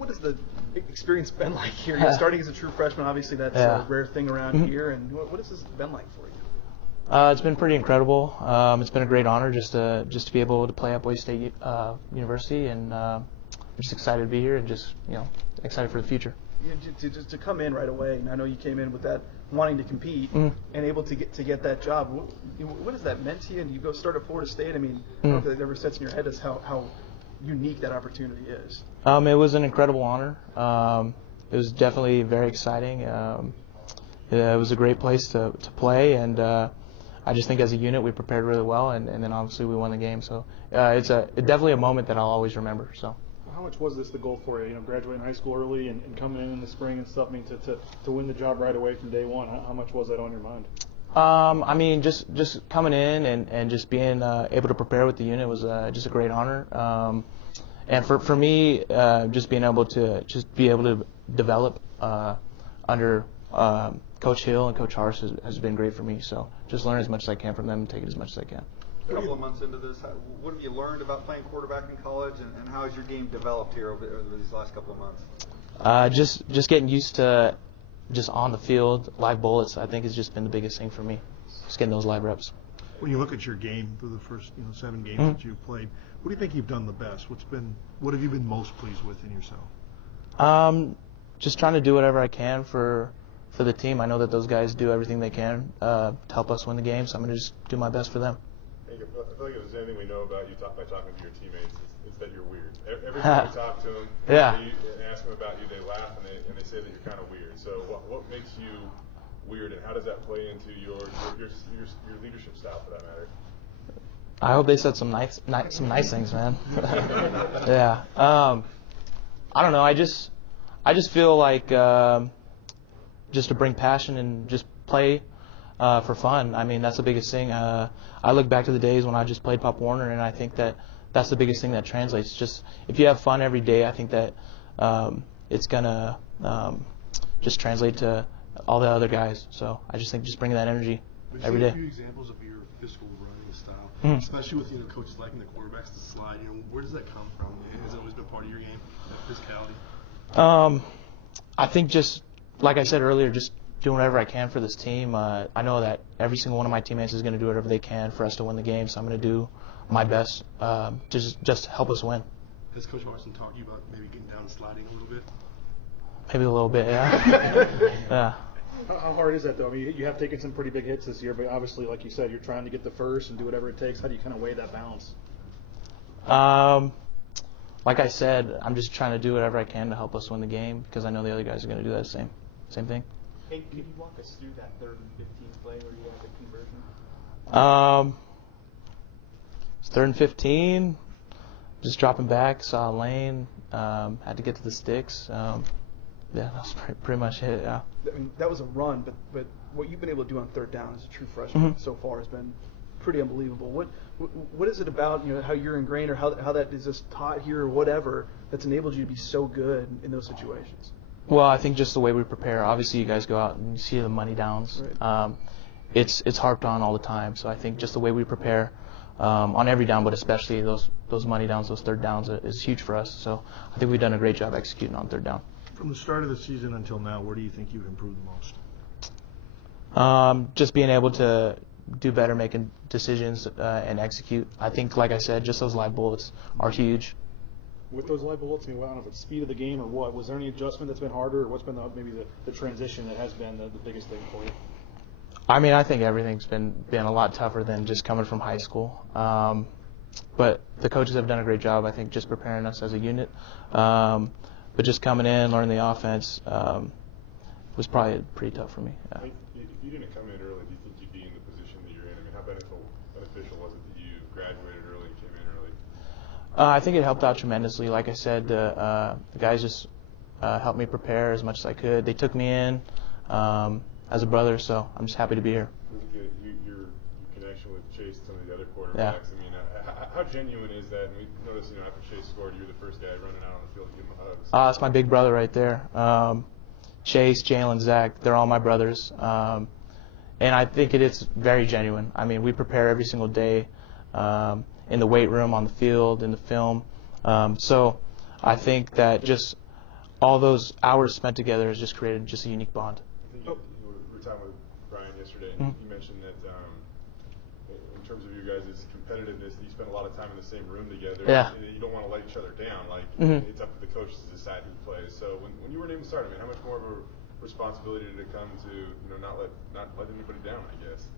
What has the experience been like here? You're starting as a true freshman. Obviously, that's a rare thing around here. And what has this been like for you? It's been pretty incredible. It's been a great honor just to be able to play at Boise State University, and I'm just excited to be here and just excited for the future. To come in right away, and I know you came in with that wanting to compete and able to get that job. What has that meant to you? And you go start at Florida State. I mean, I don't know if that ever sets in your head as how unique that opportunity is. It was an incredible honor. It was definitely very exciting. It was a great place to play, and I just think as a unit we prepared really well, and then obviously we won the game. So it's definitely a moment that I'll always remember. So. How much was this the goal for you? Graduating high school early and coming in the spring and stuff. I mean, to win the job right away from day one. How much was that on your mind? I mean, just coming in and just being able to prepare with the unit was just a great honor. And for me, just being able to develop under Coach Hill and Coach Hars has been great for me. So just learn as much as I can from them and take it as much as I can. A couple of months into this, what have you learned about playing quarterback in college, and how has your game developed here over these last couple of months? Just getting used to just on the field, live bullets, I think has just been the biggest thing for me. Just getting those live reps. When you look at your game through the first 7 games that you've played, what do you think you've done the best? What have you been most pleased with in yourself? Just trying to do whatever I can for the team. I know that those guys do everything they can to help us win the game, so I'm going to just do my best for them. I feel like if there's anything we know about you by talking to your teammates, it's that you're weird. Every time you talk to them, and ask them about you, they laugh and they say that you're kind of weird. So what makes you weird, and how does that play into your leadership style, for that matter? I hope they said some nice things, man. Yeah. I don't know. I just feel like just to bring passion and just play for fun. I mean, that's the biggest thing. I look back to the days when I just played Pop Warner, and I think that that's the biggest thing that translates. Just if you have fun every day, I think that it's gonna just translate to all the other guys. So I just think just bringing that energy every day. A few examples of your physical running style, especially with coaches liking the quarterbacks to slide. Where does that come from? Has it always been part of your game, that physicality? I think just like I said earlier, just doing whatever I can for this team. I know that every single one of my teammates is going to do whatever they can for us to win the game, so I'm going to do my best to just help us win. Has Coach Harsin talked to you about maybe getting down and sliding a little bit? Maybe a little bit, yeah. Yeah. How hard is that, though? I mean, you have taken some pretty big hits this year, but obviously, like you said, you're trying to get the first and do whatever it takes. How do you kind of weigh that balance? Like I said, I'm just trying to do whatever I can to help us win the game because I know the other guys are going to do that same thing. Hey, can you walk us through that 3rd and 15 play where you had the conversion? It's 3rd and 15. Just dropping back, saw a lane, had to get to the sticks. Yeah, that was pretty much it. Yeah. I mean, that was a run, but what you've been able to do on 3rd down as a true freshman so far has been pretty unbelievable. What is it about how you're ingrained, or how that is just taught here, or whatever, that's enabled you to be so good in those situations? Well, I think just the way we prepare. Obviously, you guys go out and you see the money downs. Right. It's harped on all the time. So I think just the way we prepare on every down, but especially those money downs, those 3rd downs, is huge for us. So I think we've done a great job executing on 3rd down. From the start of the season until now, where do you think you've improved the most? Just being able to do better, making decisions and execute. I think, like I said, just those live bullets are huge. With those live bullets, I don't know if it's speed of the game or what. Was there any adjustment that's been harder, or what's been maybe the transition that has been the biggest thing for you? I mean, I think everything's been a lot tougher than just coming from high school. But the coaches have done a great job, I think, just preparing us as a unit. But just coming in, learning the offense was probably pretty tough for me. Yeah. If you didn't come in early, do you think you'd be in the position that you're in? I mean, how beneficial was it that you graduated early and came in early? I think it helped out tremendously. Like I said, the guys just helped me prepare as much as I could. They took me in as a brother, so I'm just happy to be here. Your connection with Chase and some of the other quarterbacks, I mean, how genuine is that? And we noticed, after Chase scored, you were the first guy running out on the field to give him a hug. That's my big brother right there. Chase, Jalen, Zach, they're all my brothers. And I think it is very genuine. I mean, we prepare every single day in the weight room, on the field, in the film. So I think that just all those hours spent together has just created just a unique bond. We were talking with Brian yesterday, and he mentioned that in terms of your guys' competitiveness, that you spend a lot of time in the same room together, and you don't want to let each other down. Like it's up to the coaches to decide who plays. So when you were named starter, how much more of a responsibility did it come to not let anybody down, I guess?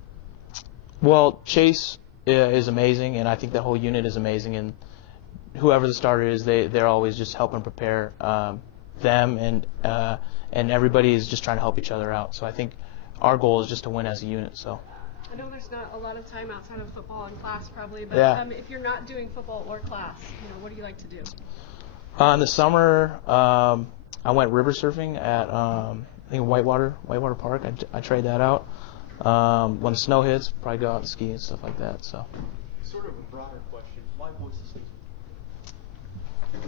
Well, Chase is amazing, and I think that whole unit is amazing, and whoever the starter is, they're always just helping prepare them, and everybody is just trying to help each other out. So I think our goal is just to win as a unit. So I know there's not a lot of time outside of football and class probably, but if you're not doing football or class, what do you like to do? In the summer, I went river surfing at I think Whitewater Park. I tried that out. When snow hits, probably go out and ski and stuff like that. So. Sort of a broader question: why Boise State?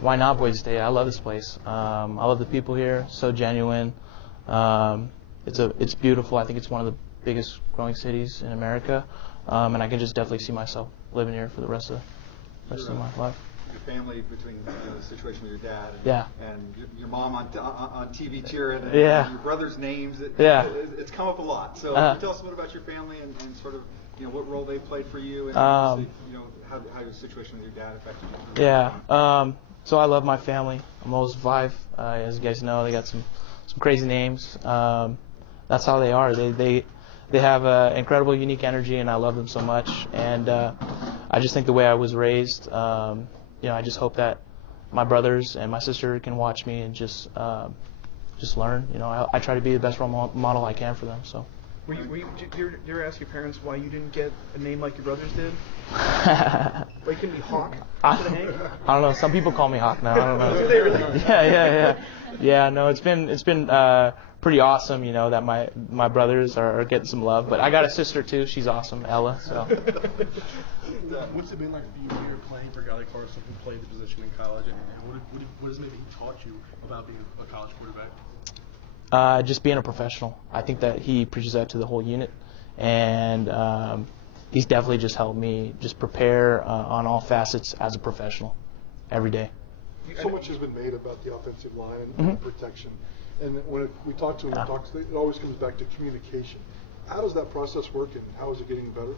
Why not Boise State? I love this place. I love the people here. So genuine. It's beautiful. I think it's one of the biggest growing cities in America, and I can just definitely see myself living here for the rest of my life. Your family, between the situation with your dad and your mom on TV cheering, and your brother's names, it's come up a lot. So can you tell us a bit about your family and sort of what role they played for you, and how your situation with your dad affected you? Yeah. So I love my family. I'm almost 5. As you guys know, they got some crazy names. That's how they are. They have an incredible, unique energy, and I love them so much. And I just think the way I was raised, I just hope that my brothers and my sister can watch me and just learn. I try to be the best role model I can for them. So. Did you ever ask your parents why you didn't get a name like your brothers did? Why you couldn't be Hawk? I don't know. Some people call me Hawk now. I don't know. Do they really? Yeah. No, it's been pretty awesome. That my brothers are getting some love. But I got a sister too. She's awesome, Ella. So. What's it been like for you when you were playing for a guy like Carson who played the position in college, and what has maybe he taught you about being a college quarterback? Just being a professional. I think that he preaches that to the whole unit, and he's definitely just helped me just prepare on all facets as a professional every day. So much has been made about the offensive line and protection, and when we talk to him, it always comes back to communication. How does that process work, and how is it getting better?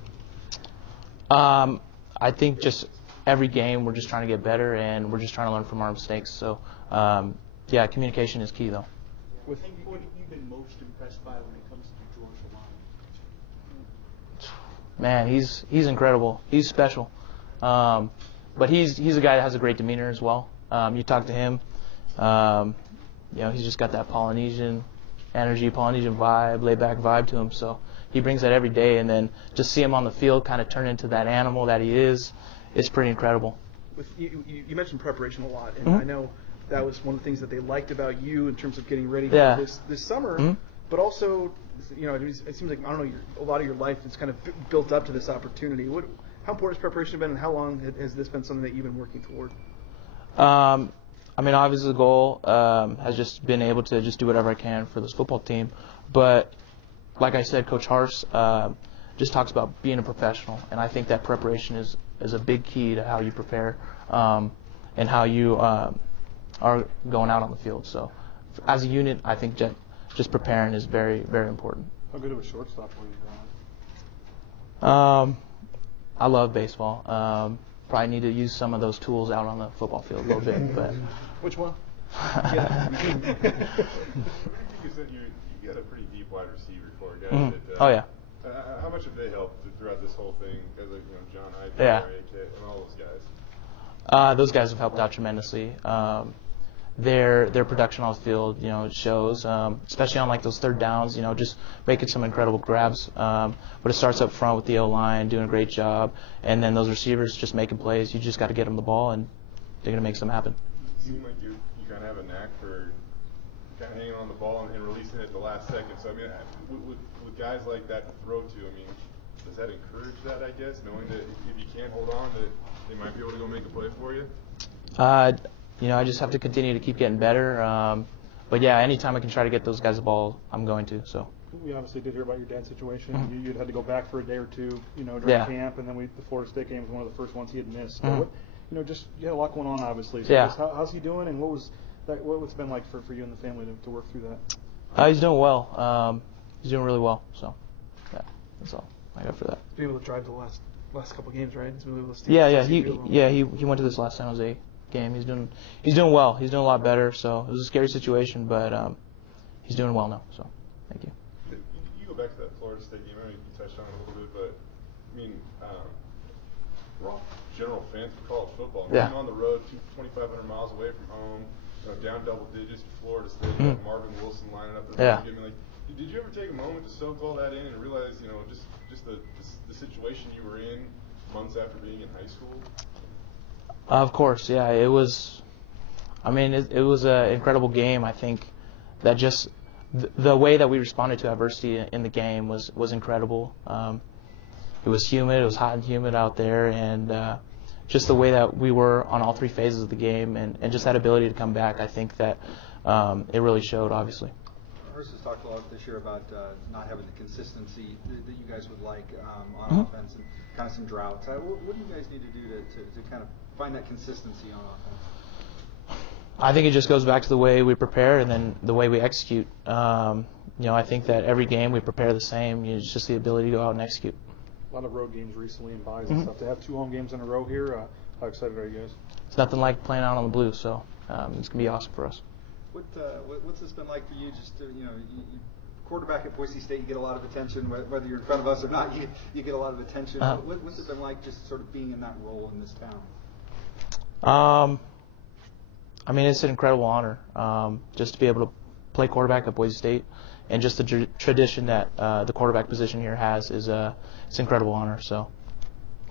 I think just every game we're just trying to get better, and we're just trying to learn from our mistakes. So, communication is key, though. What have you been most impressed by when it comes to George Alani? Man, he's incredible. He's special. But he's a guy that has a great demeanor as well. You talk to him, he's just got that Polynesian energy, Polynesian vibe, laid-back vibe to him. So he brings that every day, and then just see him on the field kind of turn into that animal that he is. It's pretty incredible. You mentioned preparation a lot, and I know that was one of the things that they liked about you in terms of getting ready for this summer. But also, it seems like, I don't know, a lot of your life is kind of built up to this opportunity. How important has preparation been, and how long has this been something that you've been working toward? Obviously the goal has just been able to just do whatever I can for this football team. But like I said, Coach Harse just talks about being a professional, and I think that preparation is a big key to how you prepare and how you are going out on the field. So as a unit, I think just preparing is very, very important. How good of a shortstop were you, Brian? I love baseball. Probably need to use some of those tools out on the football field a little bit. But which one? You said you got a pretty deep wide receiver core, guys. How much have they helped throughout this whole thing? Guys like John Hyde, and all those guys. Those guys have helped out tremendously. Their production on the field, it shows, especially on like those third downs, just making some incredible grabs. But it starts up front with the O-line doing a great job, and then those receivers just making plays. You just got to get them the ball, and they're going to make something happen. It seems like you kind of have a knack for kind of hanging on the ball and releasing it at the last second. So with guys like that to throw to, does that encourage that? I guess knowing that if you can't hold on, that they might be able to go make a play for you. I just have to continue to keep getting better. But anytime I can try to get those guys the ball, I'm going to. So. We obviously did hear about your dad's situation. Mm-hmm. You'd had to go back for a day or two, during camp, and then the Florida State game was one of the first ones he had missed. So you had a lot going on, obviously. So how's he doing, and what was What's it been like for you and the family to work through that? He's doing well. He's doing really well. So, yeah, that's all I got for that. He's been able to drive the last couple games, right? He's been able to He went to this last San Jose game. He's doing well. He's doing a lot better. So it was a scary situation, but he's doing well now. So, thank you. You go back to that Florida State game. I mean, you touched on it a little bit, but I mean, we're all general fans of college football. Yeah. Being on the road, 2,500 miles away from home, down double digits to Florida State, Marvin Wilson lining up the game. Like, did you ever take a moment to soak all that in and realize, just the situation you were in months after being in high school? Of course, yeah. It was. I mean, it was an incredible game. I think that just the way that we responded to adversity in the game was incredible. It was humid. It was hot and humid out there, and just the way that we were on all three phases of the game, and just that ability to come back, I think that it really showed, obviously. Hurst has talked a lot this year about not having the consistency that you guys would like on offense, and kind of some droughts. What do you guys need to do to kind of find that consistency on offense? I think it just goes back to the way we prepare and then the way we execute. I think that every game we prepare the same. It's just the ability to go out and execute. A lot of road games recently and buys and stuff. To have 2 home games in a row here, how excited are you guys? It's nothing like playing out on the blue, so it's gonna be awesome for us. What's this been like for you? Just you quarterback at Boise State, you get a lot of attention. Whether you're in front of us or not, you get a lot of attention. What's it been like, just sort of being in that role in this town? I mean, it's an incredible honor just to be able to play quarterback at Boise State, and just the tradition that the quarterback position here has is it's an incredible honor. So,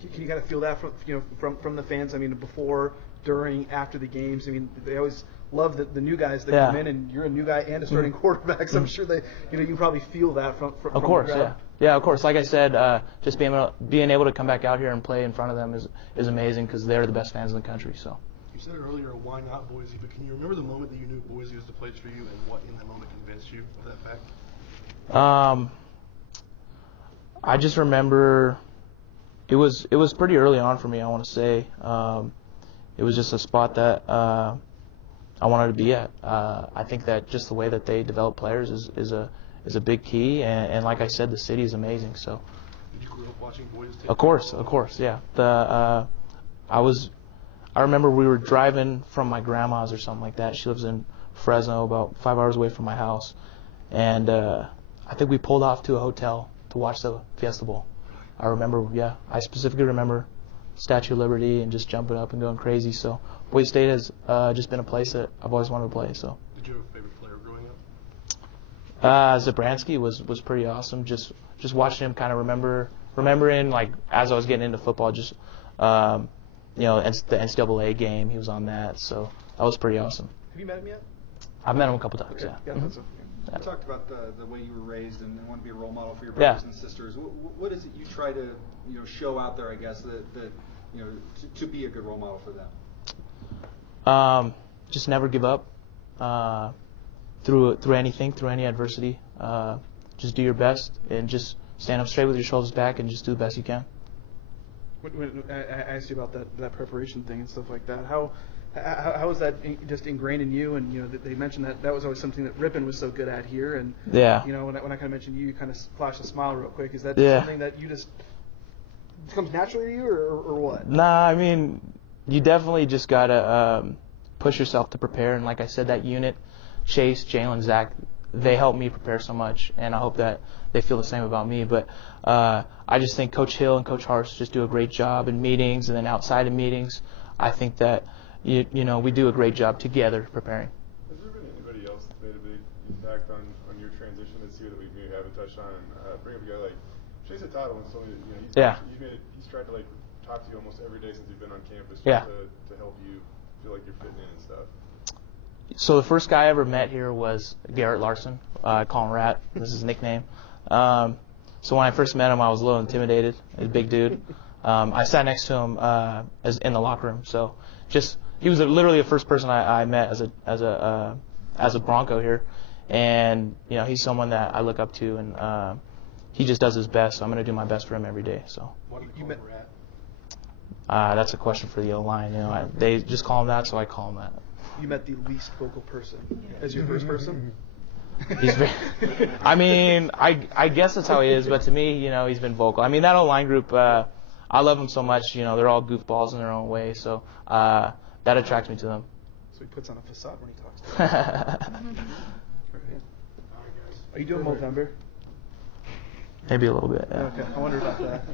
can you kind of feel that from the fans? I mean, before, during, after the games. I mean, they always love the new guys that come in, and you're a new guy and a starting quarterback. So I'm sure they, you probably feel that from of course, yeah, of course. Like I said, just being able to come back out here and play in front of them is amazing, because they're the best fans in the country. So. You said earlier, why not Boise? But can you remember the moment that you knew Boise was the place for you, and what in that moment convinced you of that fact? I just remember it was pretty early on for me. I want to say it was just a spot that I wanted to be at. I think that just the way that they develop players is a big key, and like I said, the city is amazing. So. Did you grow up watching Boise State? Of course, yeah. I remember we were driving from my grandma's or something like that. She lives in Fresno, about 5 hours away from my house. And I think we pulled off to a hotel to watch the Fiesta Bowl. I specifically remember Statue of Liberty and just jumping up and going crazy. So Boise State has just been a place that I've always wanted to play. So. Did you have a favorite player growing up? Zabransky was pretty awesome. Just watching him, kind of remembering, like, as I was getting into football, just the NCAA game, he was on that, so that was pretty awesome. Have you met him yet? I've met him a couple times, yeah. You talked about the way you were raised and want to be a role model for your brothers and sisters. What is it you try to show out there, I guess, that to be a good role model for them? Just never give up through anything, through any adversity. Just do your best and just stand up straight with your shoulders back and just do the best you can. When I asked you about that preparation thing and stuff like that, how is that just ingrained in you? And they mentioned that was always something that Rippon was so good at here. And when I kind of mentioned you kind of flashed a smile real quick. Is that something that you just comes naturally to you, or what? Nah, I mean, you definitely just gotta push yourself to prepare. And like I said, that unit, Chase, Jalen, Zach, they helped me prepare so much, and I hope that they feel the same about me. But I just think Coach Hill and Coach Hurst just do a great job in meetings, and then outside of meetings, I think that we do a great job together preparing. Has there been anybody else that made a big impact on your transition this year that we maybe haven't touched on? Bring up a guy like Chase Atata, when somebody he's tried to talk to you almost every day since you've been on campus, to help you feel like you're fitting in and stuff. So the first guy I ever met here was Garrett Larson. I call him Rat. This is his nickname. So when I first met him, I was a little intimidated. He's a big dude. I sat next to him in the locker room. So he was literally the first person I met as a Bronco here, and he's someone that I look up to, and he just does his best. So I'm going to do my best for him every day. So. What do you call him, Rat? That's a question for the O-line. They just call him that, so I call him that. you met the least vocal person as your first person? He's very, I mean, I guess that's how he is, but to me, he's been vocal. I mean, that whole line group, I love them so much. They're all goofballs in their own way, so that attracts me to them. So he puts on a facade when he talks to us. Are you doing Movember? Maybe a little bit. Yeah. Okay, I wonder about that.